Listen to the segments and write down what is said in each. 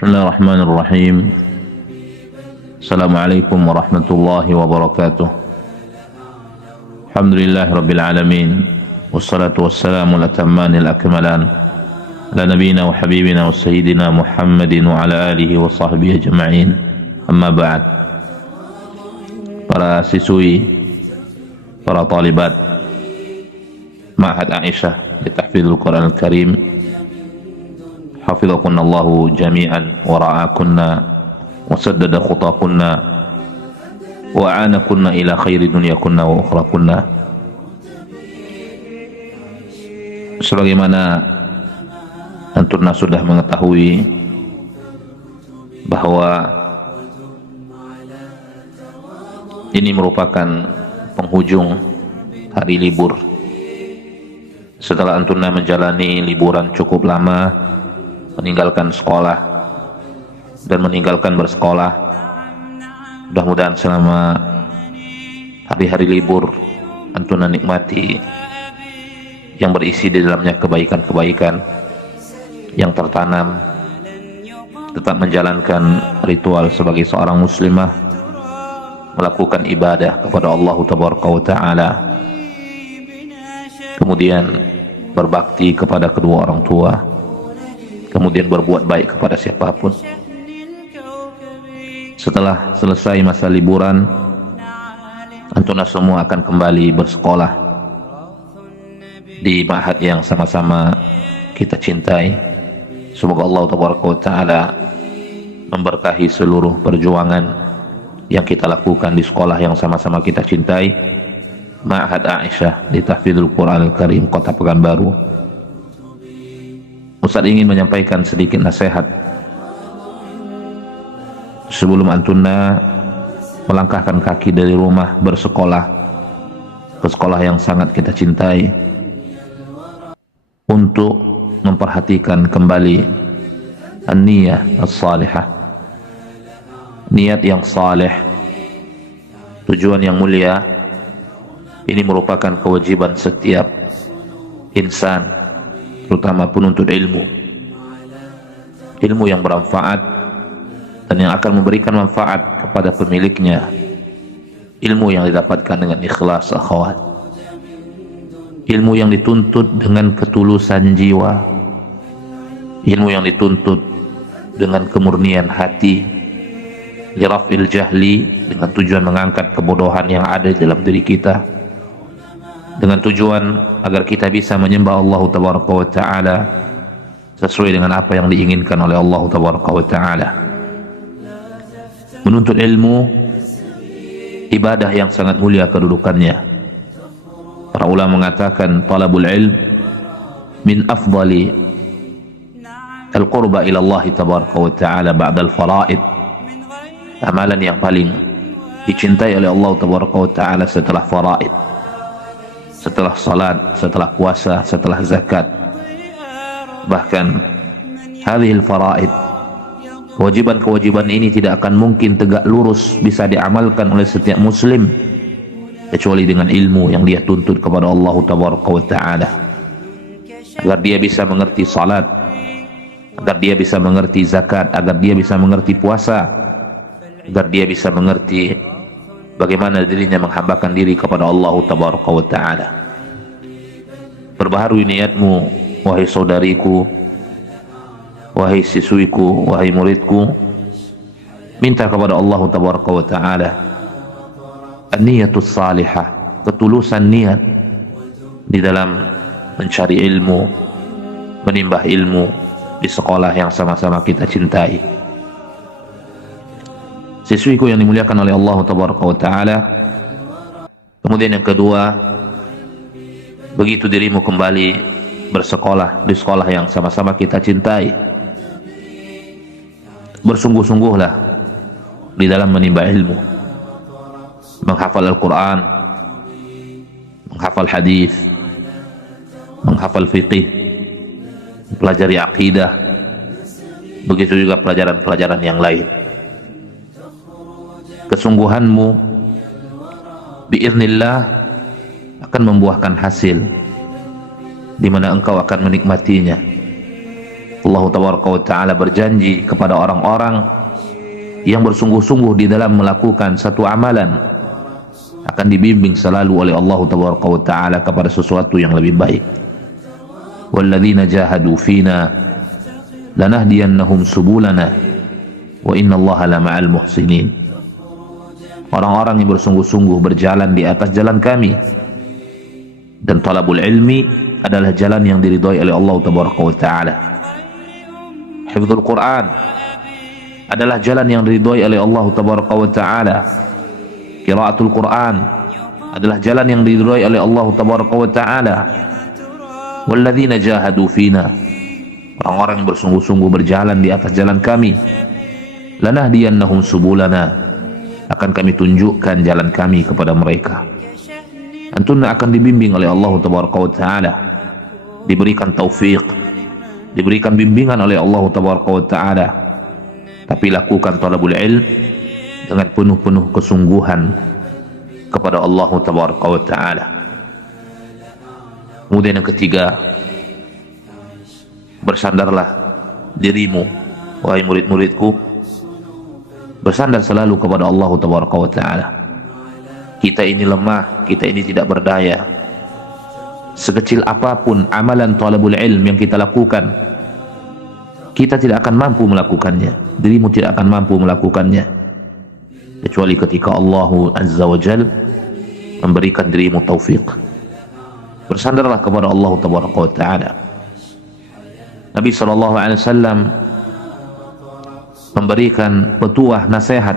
Bismillahirrahmanirrahim. Assalamualaikum warahmatullahi wabarakatuh. Alhamdulillahirabbil alamin. Wassalatu wassalamu al-atammanil akmalan ala nabiyyina wa habibina wa sayyidina Muhammadin wa ala alihi wa sahbihi ajma'in. Amma ba'd. Para siswi, para talibat Ma'had Aisyah li Tahfidzul Quran Al-Karim, hafizakunallahu jami'an wa ra'akunna wa saddada khutakunna wa a'anakunna ila khairi dunyakunna wa ukhrakunna. Sebagaimana antunna sudah mengetahui bahwa ini merupakan penghujung hari libur setelah antunna menjalani liburan cukup lama, meninggalkan sekolah dan meninggalkan bersekolah. Mudah-mudahan selama hari-hari libur antunna nikmati yang berisi di dalamnya kebaikan-kebaikan yang tertanam, tetap menjalankan ritual sebagai seorang muslimah, melakukan ibadah kepada Allah Tabaraka wa Ta'ala, kemudian berbakti kepada kedua orang tua, kemudian berbuat baik kepada siapapun. Setelah selesai masa liburan, antunna semua akan kembali bersekolah di ma'had yang sama-sama kita cintai. Semoga Allah Ta'ala memberkahi seluruh perjuangan yang kita lakukan di sekolah yang sama-sama kita cintai, Ma'had Aisyah di Tahfidzul Quran Al-Karim, Kota Pekanbaru. Ustaz ingin menyampaikan sedikit nasihat sebelum antunna melangkahkan kaki dari rumah bersekolah ke sekolah yang sangat kita cintai, untuk memperhatikan kembali an-niyah as-salihah, niat yang saleh, tujuan yang mulia. Ini merupakan kewajiban setiap insan, terutama penuntut ilmu, ilmu yang bermanfaat dan yang akan memberikan manfaat kepada pemiliknya, ilmu yang didapatkan dengan ikhlas, akhwat, ilmu yang dituntut dengan ketulusan jiwa, ilmu yang dituntut dengan kemurnian hati, liraf'il jahli, dengan tujuan mengangkat kebodohan yang ada di dalam diri kita, dengan tujuan agar kita bisa menyembah Allah Tabaraka wa Ta'ala sesuai dengan apa yang diinginkan oleh Allah Tabaraka wa Ta'ala. Menuntut ilmu ibadah yang sangat mulia kedudukannya. Para ulama mengatakan talabul ilm min afdali al-qurba ila Allah Tabaraka wa Ta'ala ba'da al-fara'id, amalan yang paling dicintai oleh Allah Tabaraka wa Ta'ala setelah faraid, setelah salat, setelah puasa, setelah zakat. Bahkan hadhil faraid, kewajiban-kewajiban ini tidak akan mungkin tegak lurus bisa diamalkan oleh setiap muslim kecuali dengan ilmu yang dia tuntut kepada Allah Tabaraka wa Ta'ala, agar dia bisa mengerti salat, agar dia bisa mengerti zakat, agar dia bisa mengerti puasa, agar dia bisa mengerti bagaimana dirinya menghambakan diri kepada Allah Tabaraka wa Ta'ala. Perbaharui niatmu, wahai saudariku, wahai siswiku, wahai muridku. Minta kepada Allah Tabaraka wa Ta'ala an-niyatus salihah, ketulusan niat di dalam mencari ilmu, menimbah ilmu di sekolah yang sama-sama kita cintai. Siswiku yang dimuliakan oleh Allah Tabaraka wa Ta'ala, kemudian yang kedua, begitu dirimu kembali bersekolah di sekolah yang sama-sama kita cintai, bersungguh-sungguhlah di dalam menimba ilmu, menghafal Al-Quran, menghafal hadis, menghafal fiqih, pelajari akidah, begitu juga pelajaran-pelajaran yang lain. Kesungguhanmu biiznillah akan membuahkan hasil di mana engkau akan menikmatinya. Allah Tabaraka wa Ta'ala berjanji kepada orang-orang yang bersungguh-sungguh di dalam melakukan satu amalan akan dibimbing selalu oleh Allah Tabaraka wa Ta'ala kepada sesuatu yang lebih baik. Walladzina jahadu fina lanahdiyannahum subulana wa innallaha lama'al muhsinin. Orang-orang yang bersungguh-sungguh berjalan di atas jalan kami, dan talabul ilmi adalah jalan yang diridhai oleh Allah Tabaraka wa Ta'ala. Hifdzul Quran adalah jalan yang diridhai oleh Allah Tabaraka wa Ta'ala. Qiraatul Quran adalah jalan yang diridhai oleh Allah Tabaraka wa Ta'ala. Walladzina jahadu fina, orang-orang yang bersungguh-sungguh berjalan di atas jalan kami, lanahdiyannahum subulana, akan kami tunjukkan jalan kami kepada mereka. Antum akan dibimbing oleh Allah Tabaraka wa Ta'ala, diberikan taufik, diberikan bimbingan oleh Allah Tabaraka wa Ta'ala. Tapi lakukan talabul ilm dengan penuh-penuh kesungguhan kepada Allah Tabaraka wa Ta'ala. Kemudian yang ketiga, bersandarlah dirimu, wahai murid-muridku, bersandar selalu kepada Allah Tabaraka wa Ta'ala. Kita ini lemah, kita ini tidak berdaya. Sekecil apapun amalan talabul ilm yang kita lakukan, kita tidak akan mampu melakukannya, dirimu tidak akan mampu melakukannya, kecuali ketika Allah Azza wa Jal memberikan dirimu taufik. Bersandarlah kepada Allah Tabaraka wa Ta'ala. Nabi SAW memberikan petuah, nasihat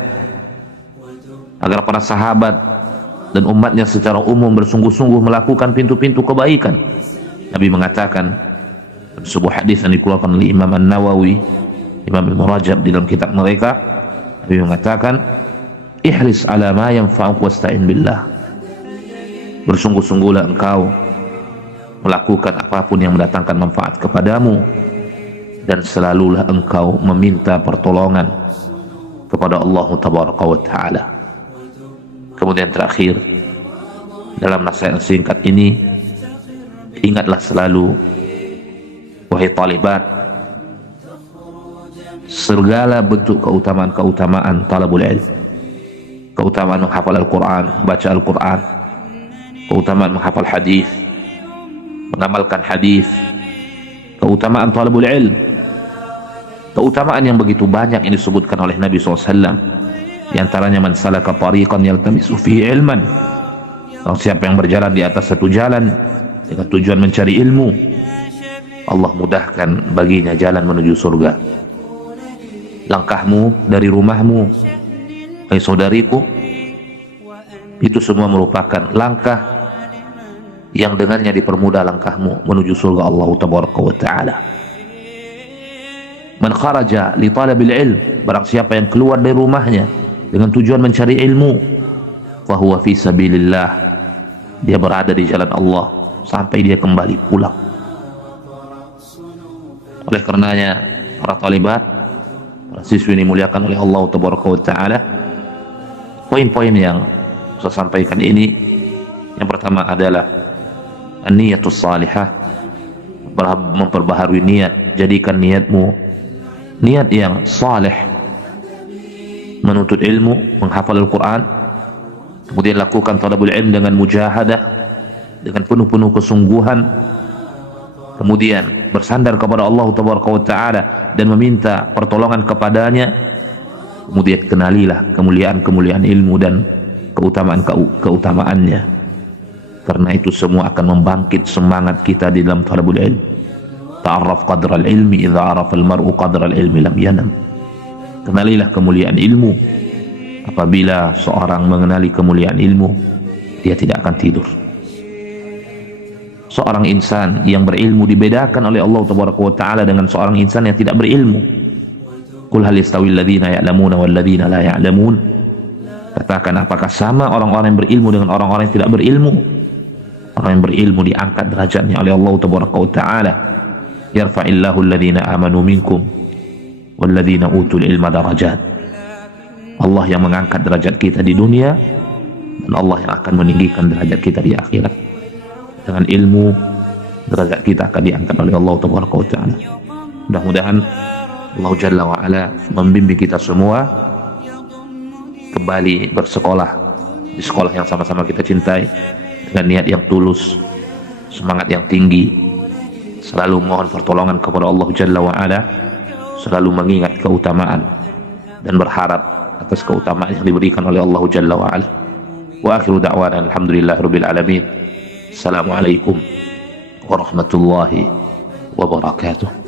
agar para sahabat dan umatnya secara umum bersungguh-sungguh melakukan pintu-pintu kebaikan. Nabi mengatakan dalam sebuah hadis yang dikeluarkan oleh Imam An-Nawawi, Imam Al-Murajab di dalam kitab mereka, Nabi mengatakan, ihris ala ma yanfa'uk wasta'in billah. Bersungguh-sungguhlah engkau melakukan apapun yang mendatangkan manfaat kepadamu, dan selalulah engkau meminta pertolongan kepada Allah Tabaraka wa Ta'ala. Kemudian terakhir, dalam nasihat singkat ini, ingatlah selalu, wahai talibat, segala bentuk keutamaan-keutamaan talabul ilm, keutamaan menghafal Al-Quran, baca Al-Quran, keutamaan menghafal hadis, mengamalkan hadis, keutamaan talabul ilm, keutamaan yang begitu banyak yang disebutkan oleh Nabi SAW. Di antaranya, man salaka tariqan yaltamisu fihi ilman, orang siapa yang berjalan di atas satu jalan dengan tujuan mencari ilmu, Allah mudahkan baginya jalan menuju surga. Langkahmu dari rumahmu, hai saudariku, itu semua merupakan langkah yang dengannya dipermudah langkahmu menuju surga Allah Tabaraka wa Ta'ala. Man kharaja li talabil ilm, barang siapa yang keluar dari rumahnya dengan tujuan mencari ilmu, fahuwa fi sabilillah, dia berada di jalan Allah sampai dia kembali pulang. Oleh karenanya, para talibat, para siswi ini muliakan oleh Allah Tabaraka wa Ta'ala, poin-poin yang saya sampaikan ini, yang pertama adalah an-niyatus salihah, memperbaharui niat. Jadikan niatmu niat yang saleh, menuntut ilmu, menghafal Al-Quran. Kemudian lakukan talabul ilm dengan mujahadah, dengan penuh-penuh kesungguhan. Kemudian bersandar kepada Allah Tabaraka wa Ta'ala dan meminta pertolongan kepadanya. Kemudian kenalilah kemuliaan-kemuliaan ilmu dan keutamaan-keutamaannya, karena itu semua akan membangkit semangat kita di dalam talabul ilm. Ta'arraf qadral ilmi idza arafa al-mar'u qadral ilmi lam yanam. Kenalilah kemuliaan ilmu. Apabila seorang mengenali kemuliaan ilmu, dia tidak akan tidur. Seorang insan yang berilmu dibedakan oleh Allah Tabaraka wa Ta'ala dengan seorang insan yang tidak berilmu. Qul hal yastawil ladzina ya'lamuna wal ladzina la ya'lamun. Katakan, apakah sama orang-orang yang berilmu dengan orang-orang yang tidak berilmu? Orang yang berilmu diangkat derajatnya oleh Allah Tabaraka wa Ta'ala. Yarfa'illahu alladhina amanu minkum walladhina utul ilma darajat. Allah yang mengangkat derajat kita di dunia, dan Allah yang akan meninggikan derajat kita di akhirat. Dengan ilmu, derajat kita akan diangkat oleh Allah Tabaraka wa Ta'ala. Mudah-mudahan Allah Jalla wa'ala membimbing kita semua kembali bersekolah di sekolah yang sama-sama kita cintai, dengan niat yang tulus, semangat yang tinggi, selalu mohon pertolongan kepada Allah Jalla wa'ala, selalu mengingat keutamaan dan berharap atas keutamaan yang diberikan oleh Allah Jalla wa'ala. Wa akhiru da'wana alhamdulillahi rabbil alamin. Assalamualaikum warahmatullahi wabarakatuh.